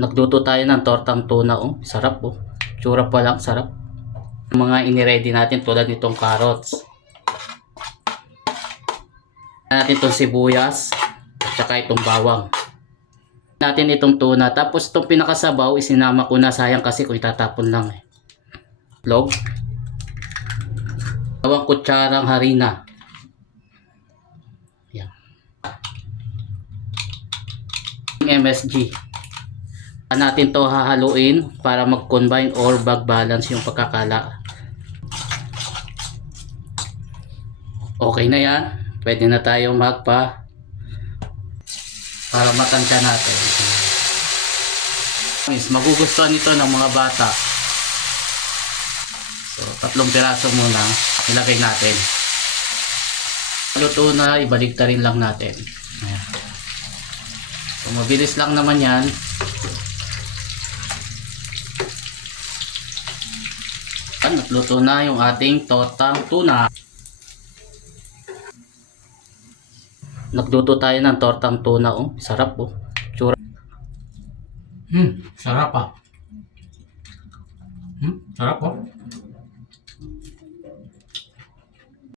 Nagluto tayo ng tortang tuna, oh. Sarap, oh. Tsura pa lang, sarap. Mga iniready natin tulad nitong carrots. Natin itong sibuyas at saka itong bawang. Natin itong tuna. Tapos itong pinakasabaw, isinama ko na, sayang kasi kung itatapon lang, eh. Log. 2 kutsarang harina. Yan. MSG. Natin to hahaluin para mag-combine or mag-balance yung pagkakala. Okay na yan. Pwede na tayong para matansya natin. Magugustuhan ito ng mga bata. So 3 piraso muna ilagay natin. Luto na, ibalik rin lang natin. Ayan. So mabilis lang naman yan. Nagluto na yung ating tortang tuna. Nagluto tayo ng tortang tuna, oh. Sarap, oh. Tsura. Sarap, ah. Sarap, oh.